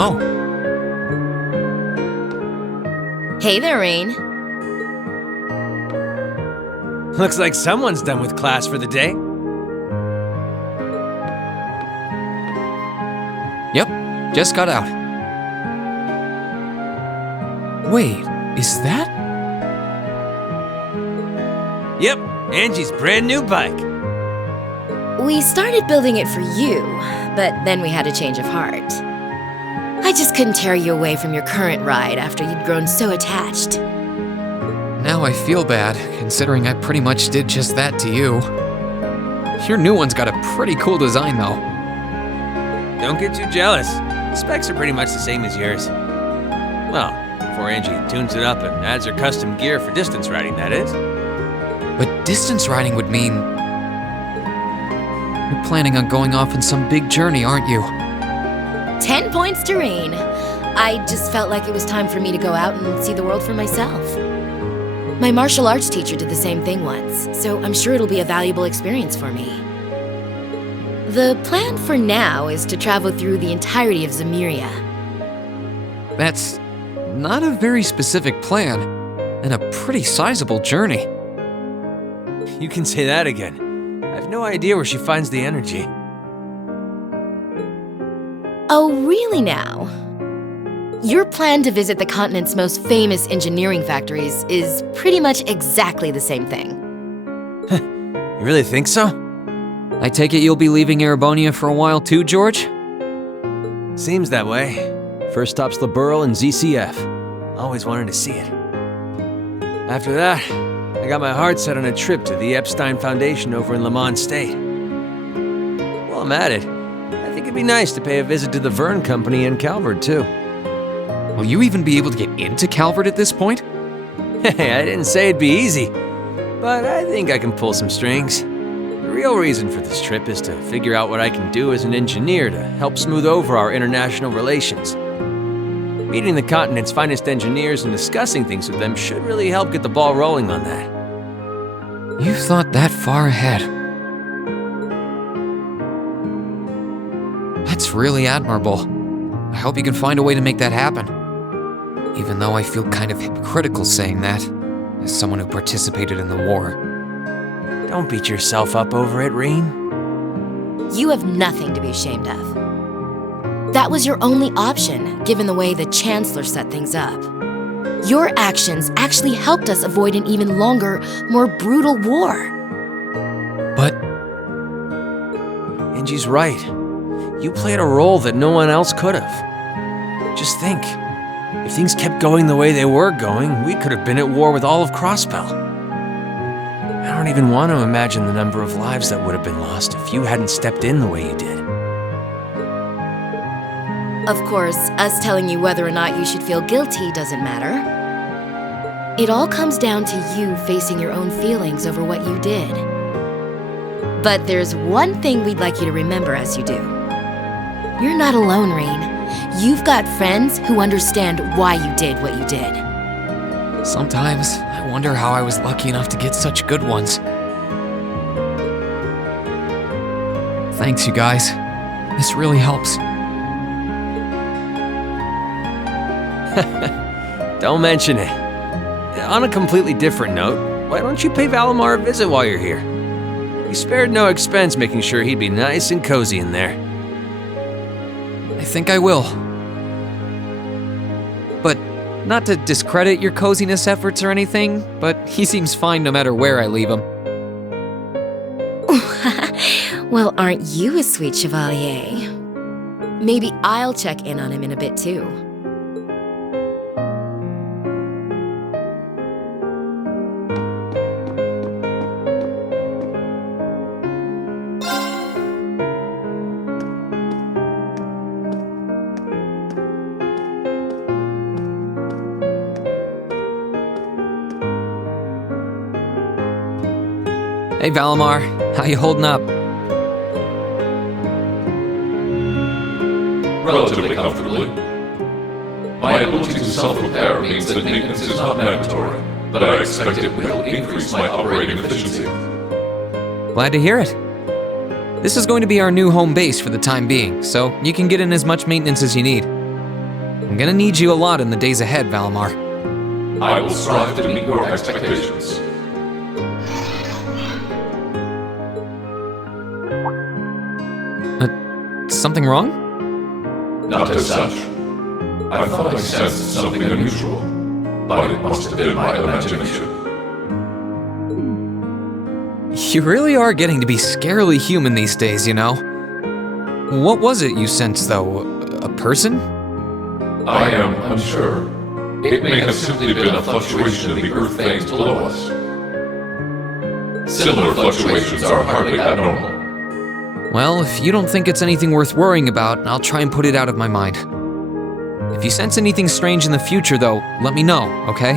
Oh. Hey there, Rean. Looks like someone's done with class for the day. Yep, just got out. Wait, is that? Yep, Angie's brand new bike. We started building it for you, but then we had a change of heart. I just couldn't tear you away from your current ride after you'd grown so attached. Now I feel bad, considering I pretty much did just that to you. Your new one's got a pretty cool design, though. Don't get too jealous. Specs are pretty much the same as yours. Well, before Angie tunes it up and adds her custom gear for distance riding, that is. But distance riding would mean... You're planning on going off on some big journey, aren't you? 10 points to Rean. I just felt like it was time for me to go out and see the world for myself. My martial arts teacher did the same thing once, so I'm sure it'll be a valuable experience for me. The plan for now is to travel through the entirety of Zemuria. That's not a very specific plan, and a pretty sizable journey. You can say that again. I have no idea where she finds the energy. Oh, really now? Your plan to visit the continent's most famous engineering factories is pretty much exactly the same thing. You really think so? I take it you'll be leaving Erebonia for a while too, George? Seems that way. First stop's the Burl and ZCF. Always wanted to see it. After that, I got my heart set on a trip to the Epstein Foundation over in Le Mans State. While I'm at it, I think it'd be nice to pay a visit to the Verne Company in Calvert, too. Will you even be able to get into Calvert at this point? Hey, I didn't say it'd be easy, but I think I can pull some strings. The real reason for this trip is to figure out what I can do as an engineer to help smooth over our international relations. Meeting the continent's finest engineers and discussing things with them should really help get the ball rolling on that. You thought that far ahead. That's really admirable. I hope you can find a way to make that happen. Even though I feel kind of hypocritical saying that, as someone who participated in the war. Don't beat yourself up over it, Rean. You have nothing to be ashamed of. That was your only option, given the way the Chancellor set things up. Your actions actually helped us avoid an even longer, more brutal war. But... Angie's right. You played a role that no one else could have. Just think, if things kept going the way they were going, we could have been at war with all of Crosspell. I don't even want to imagine the number of lives that would have been lost if you hadn't stepped in the way you did. Of course, us telling you whether or not you should feel guilty doesn't matter. It all comes down to you facing your own feelings over what you did. But there's one thing we'd like you to remember as you do. You're not alone, Rean. You've got friends who understand why you did what you did. sometimes I wonder how I was lucky enough to get such good ones. Thanks, you guys. This really helps. Don't mention it. On a completely different note, why don't you pay Valimar a visit while you're here? We spared no expense making sure he'd be nice and cozy in there. I think I will. But not to discredit your coziness efforts or anything, but he seems fine no matter where I leave him. Well, aren't you a sweet chevalier? Maybe I'll check in on him in a bit too. Hey Valimar, how you holding up? Relatively comfortably. My ability to self-repair means that maintenance is not mandatory, but I expect it will increase my operating efficiency. Glad to hear it. This is going to be our new home base for the time being, so you can get in as much maintenance as you need. I'm gonna need you a lot in the days ahead, Valimar. I will strive to meet your expectations. Something wrong? Not as such. I thought I sensed something unusual, but it must have been my imagination. You really are getting to be scarily human these days, you know? What was it you sensed, though? A person? I am unsure. It may have simply been a fluctuation in the earth veins below us. Similar fluctuations are hardly abnormal. Well, if you don't think it's anything worth worrying about, I'll try and put it out of my mind. If you sense anything strange in the future, though, let me know, okay?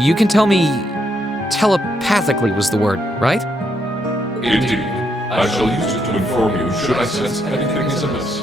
You can tell me... telepathically was the word, right? Indeed. I shall use it to inform you should I sense anything is amiss.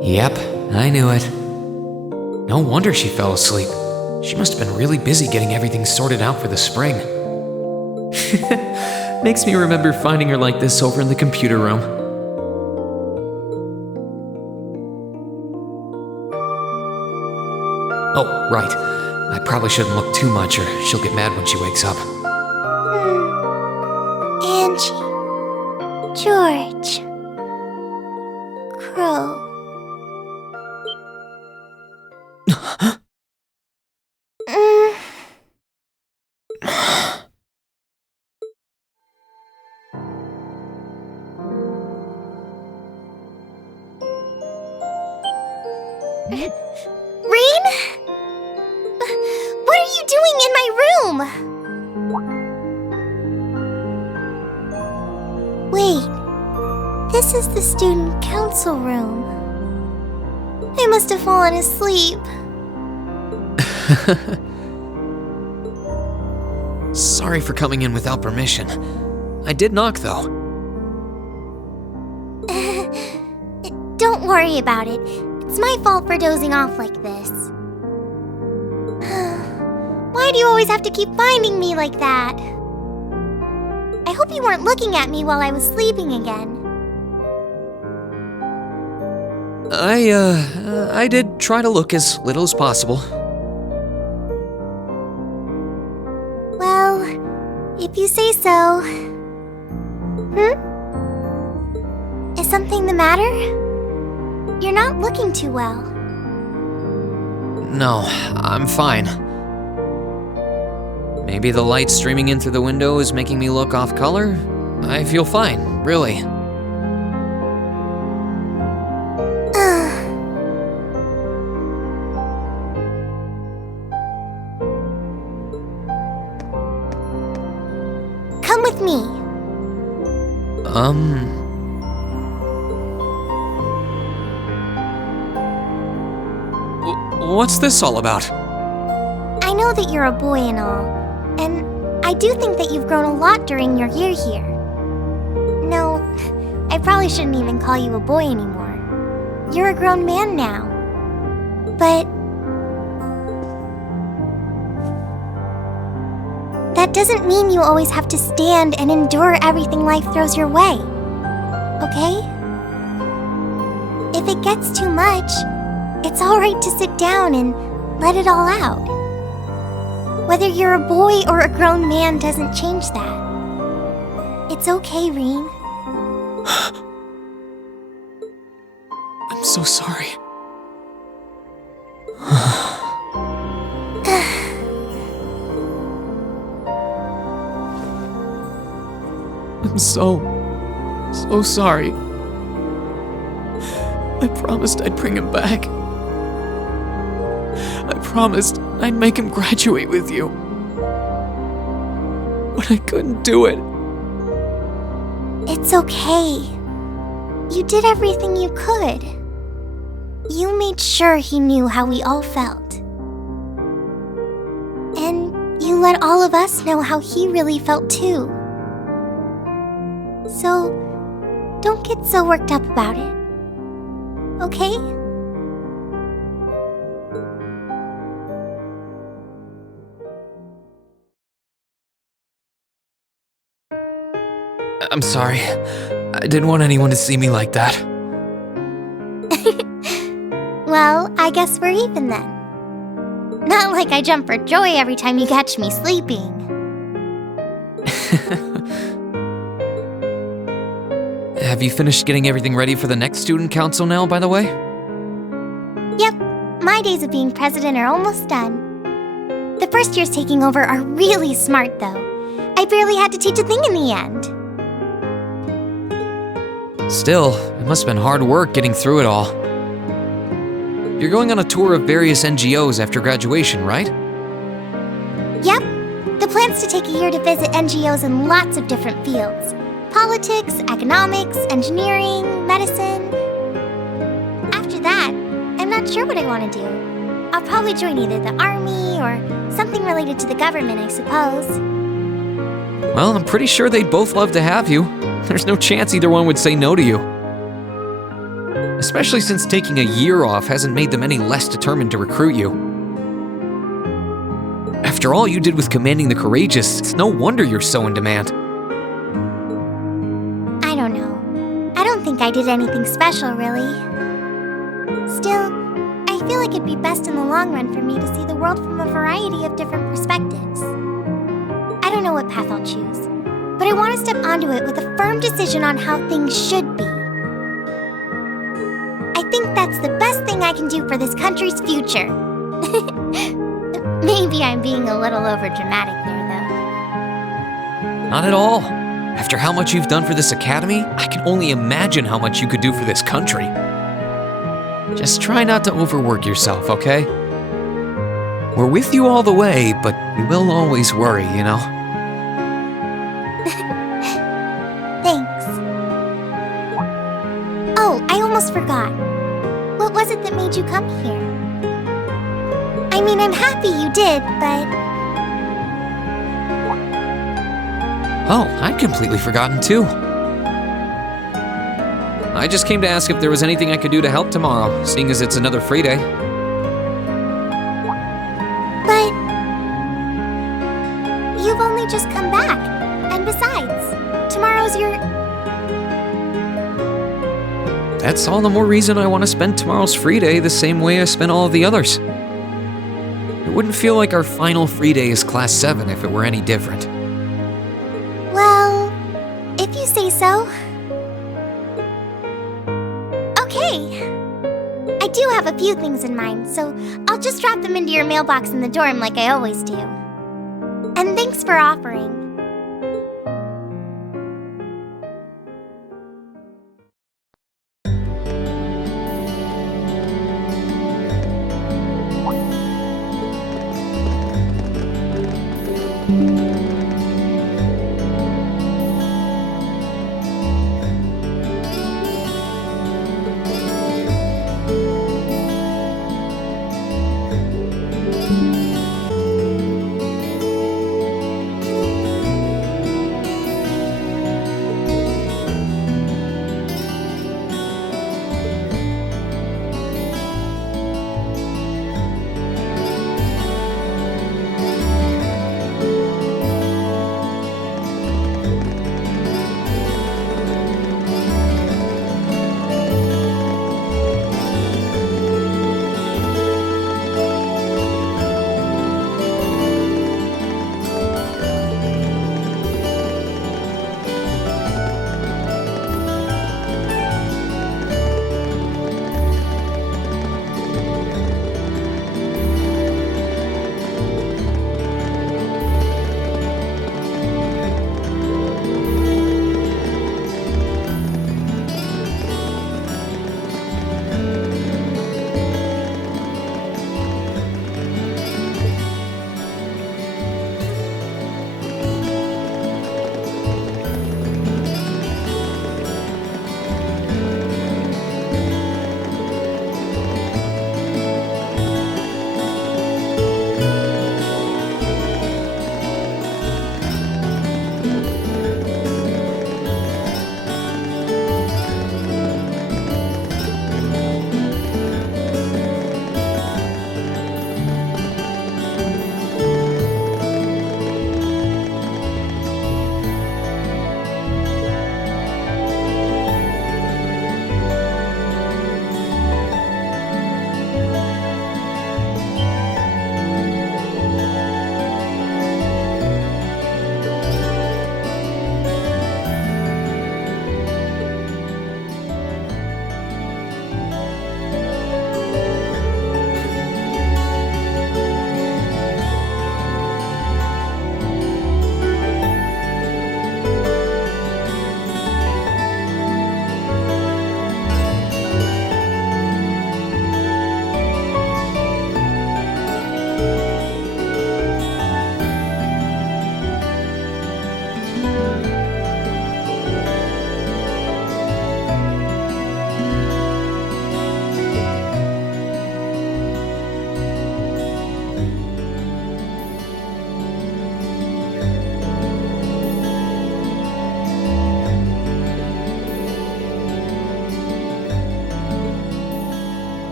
Yep, I knew it. No wonder she fell asleep. She must have been really busy getting everything sorted out for the spring. Makes me remember finding her like this over in the computer room. Oh, right. I probably shouldn't look too much or she'll get mad when she wakes up. Angie. George. Crow. Rean? What are you doing in my room? Wait, this is the student council room. I must have fallen asleep. Sorry for coming in without permission. I did knock, though. Don't worry about it. It's my fault for dozing off like this. Why do you always have to keep finding me like that? I hope you weren't looking at me while I was sleeping again. I did try to look as little as possible. Well, if you say so. Is something the matter? You're not looking too well. No, I'm fine. Maybe the light streaming in through the window is making me look off color? I feel fine, really. Come with me. What's this all about? I know that you're a boy and all, and I do think that you've grown a lot during your year here. No, I probably shouldn't even call you a boy anymore. You're a grown man now. But that doesn't mean you always have to stand and endure everything life throws your way. Okay? If it gets too much, it's alright to sit down and let it all out. Whether you're a boy or a grown man doesn't change that. It's okay, Rean. I'm so sorry. I'm so sorry. I promised I'd bring him back. I promised I'd make him graduate with you. But I couldn't do it. It's okay. You did everything you could. You made sure he knew how we all felt. And you let all of us know how he really felt too. So, don't get so worked up about it. Okay? I'm sorry. I didn't want anyone to see me like that. Well, I guess we're even then. Not like I jump for joy every time you catch me sleeping. Have you finished getting everything ready for the next student council now, by the way? Yep, my days of being president are almost done. The first years taking over are really smart, though. I barely had to teach a thing in the end. Still, it must have been hard work getting through it all. You're going on a tour of various NGOs after graduation, right? Yep, the plan's to take a year to visit NGOs in lots of different fields. Politics, economics, engineering, medicine. After that, I'm not sure what I want to do. I'll probably join either the army or something related to the government, I suppose. Well, I'm pretty sure they'd both love to have you. There's no chance either one would say no to you. Especially since taking a year off hasn't made them any less determined to recruit you. After all you did with commanding the courageous, it's no wonder you're so in demand. I don't know. I don't think I did anything special, really. Still, I feel like it'd be best in the long run for me to see the world from a variety of different perspectives. I don't know what path I'll choose, but I want to step onto it with a firm decision on how things should be. I think that's the best thing I can do for this country's future. Maybe I'm being a little overdramatic there, though. Not at all. After how much you've done for this academy, I can only imagine how much you could do for this country. Just try not to overwork yourself, okay? We're with you all the way, but we will always worry, you know? Thanks. Oh, I almost forgot. What was it that made you come here? I mean, I'm happy you did, but... Oh, I'd completely forgotten too. I just came to ask if there was anything I could do to help tomorrow, seeing as it's another free day. But... You've only just come back. And besides, tomorrow's your... That's all the more reason I want to spend tomorrow's free day the same way I spent all of the others. It wouldn't feel like our final free day is Class 7 if it were any different. Well, if you say so. Okay. I do have a few things in mind, so I'll just drop them into your mailbox in the dorm like I always do. And thanks for offering.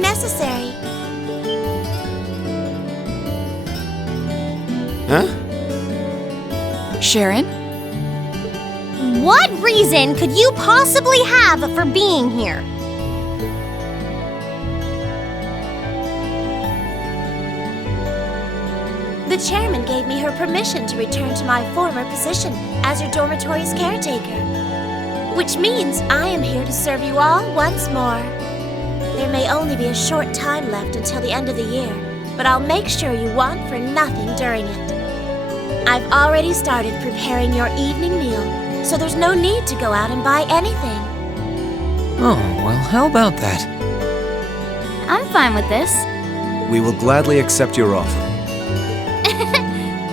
necessary. Huh? Sharon? What reason could you possibly have for being here? The chairman gave me her permission to return to my former position as your dormitory's caretaker. Which means I am here to serve you all once more. There may only be a short time left until the end of the year, but I'll make sure you want for nothing during it. I've already started preparing your evening meal, so there's no need to go out and buy anything. Oh, well, how about that? I'm fine with this. We will gladly accept your offer.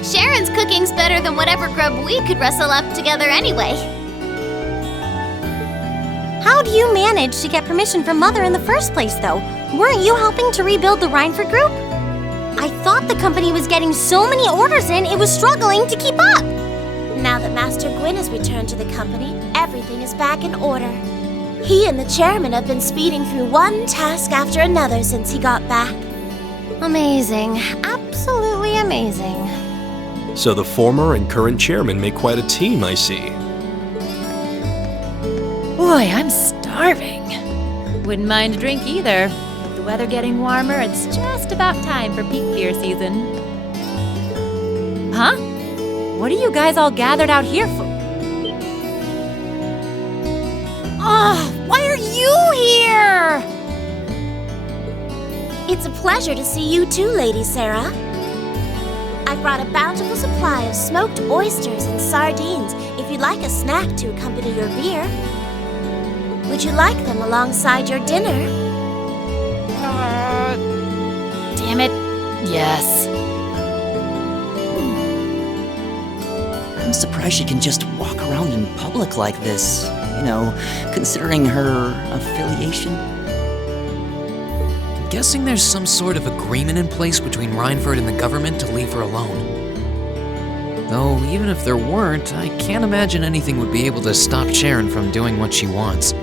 Sharon's cooking's better than whatever grub we could rustle up together anyway. How do you manage to get permission from Mother in the first place, though? Weren't you helping to rebuild the Reinford group? I thought the company was getting so many orders in, it was struggling to keep up. Now that Master Gwyn has returned to the company, everything is back in order. He and the chairman have been speeding through one task after another since he got back. Amazing. Absolutely amazing. So the former and current chairman make quite a team, I see. Boy, I'm starving. Wouldn't mind a drink either. With the weather getting warmer, it's just about time for peak beer season. Huh? What are you guys all gathered out here for? Oh, why are you here? It's a pleasure to see you too, Lady Sarah. I brought a bountiful supply of smoked oysters and sardines if you'd like a snack to accompany your beer. Would you like them alongside your dinner? Damn it. Yes. I'm surprised she can just walk around in public like this, considering her affiliation. I'm guessing there's some sort of agreement in place between Reinford and the government to leave her alone. Though, even if there weren't, I can't imagine anything would be able to stop Sharon from doing what she wants.